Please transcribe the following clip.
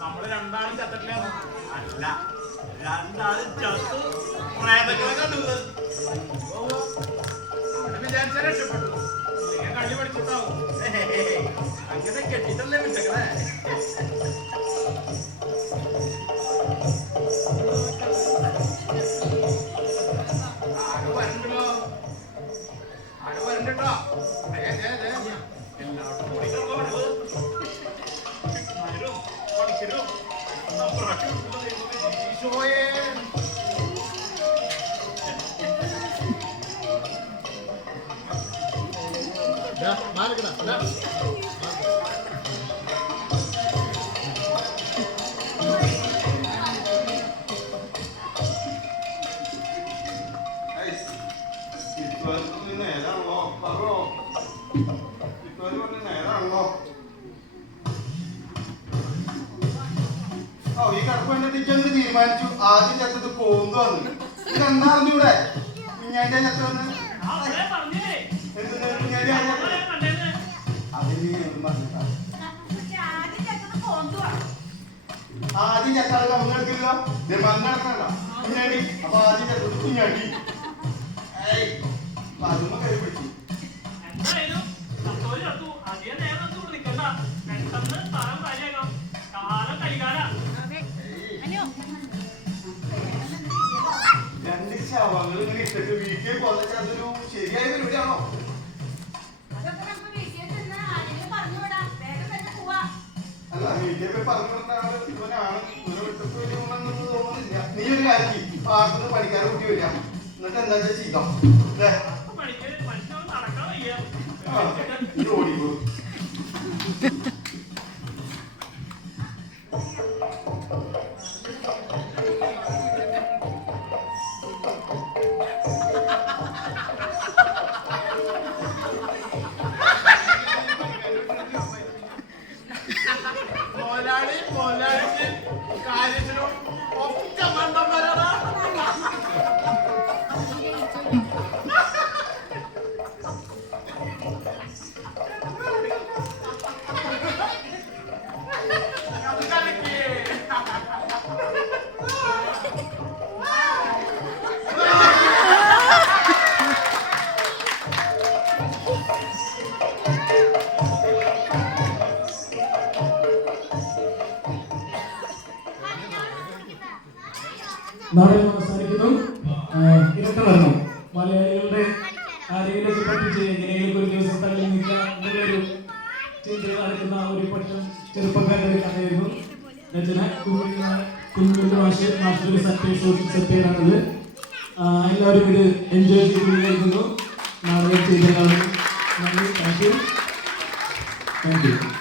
നമ്മള് രണ്ടാളും ചത്തിട്ടില്ല, അല്ല രണ്ടാളും ചത്തു പ്രേതങ്ങളെ കണ്ടത് വിചാരിച്ചാൽ രക്ഷപ്പെട്ടു. കള്ളി പഠിച്ചിട്ടാവും. അങ്ങനെ കെട്ടിട്ടല്ലേ വിട്ടേ. ആട് വരണ്ടല്ലോ, ആട് വരണ്ടോ. എല്ലാവർക്കും കൂടിയിട്ടുള്ള വരവ് പഠിക്കലും ഈശോയെ. നേരാണല്ലോ പറഞ്ഞോ, നേരാണല്ലോ. ഈ കടപ്പന്നെ ടീച്ചറിന് തീരുമാനിച്ചു ആദ്യം ചത്തത് പോകുന്നു വന്നു. ഇതെന്താറിഞ്ഞൂടെ കുഞ്ഞാന്റെ ചത്തന്ന്? ആദ്യം ചത്താൾ മങ്ങെടുക്കില്ല, മങ്ങടക്കണ്ട കുഞ്ഞാണ്ടി. അപ്പൊ ആദ്യം ചത്തത് കുഞ്ഞാണ്ടി. അതുമ്പോ കയറി പിടിച്ചു. രണ്ട് ശവങ്ങൾ ഇങ്ങനെ ഇട്ടിട്ട് വീട്ടിൽ കൊല്ലച്ച് അതൊരു ശരിയായ പരിപാടിയാണോ? അല്ല, വീട്ടിൽ പോയി പറഞ്ഞു കൊടുത്താണ് ഇവനാണ്. ഇവനെ വിട്ടിട്ട് വലിയ ഗുണമെന്നൊന്നും തോന്നുന്നില്ല. നീ ഒരു കാര്യം പാർട്ടിന്ന് പണിക്കാരെ കൂട്ടി വരിക, എന്നിട്ട് എന്താ വെച്ചാൽ ചെയ്തോ. ഓടിക്കോ. കാര്യത്തിലും ഒക്കെ മണ്ടം വരാടാ. നാടകം അവസാനിക്കുന്നു. ഇതൊക്കെ വരണം. മലയാളികളുടെ ആരെങ്കിലൊക്കെ പഠിച്ച് എങ്ങനെയെങ്കിലും ഒരു ദിവസം തള്ളി നിൽക്കാം എന്നുള്ളൊരു ചിന്തയിൽ നടക്കുന്ന ഒരു പക്ഷം ചെറുപ്പക്കാരുടെ ഒരു കഥയായിരുന്നു രചന. കുഞ്ഞുങ്ങളുടെ മാസ്റ്റർ സത്യമാണത്. എല്ലാവരും ഇത് എൻജോയ് ചെയ്തിരിക്കുന്നു. നാടകം ചെയ്ത നന്ദി. Thank you.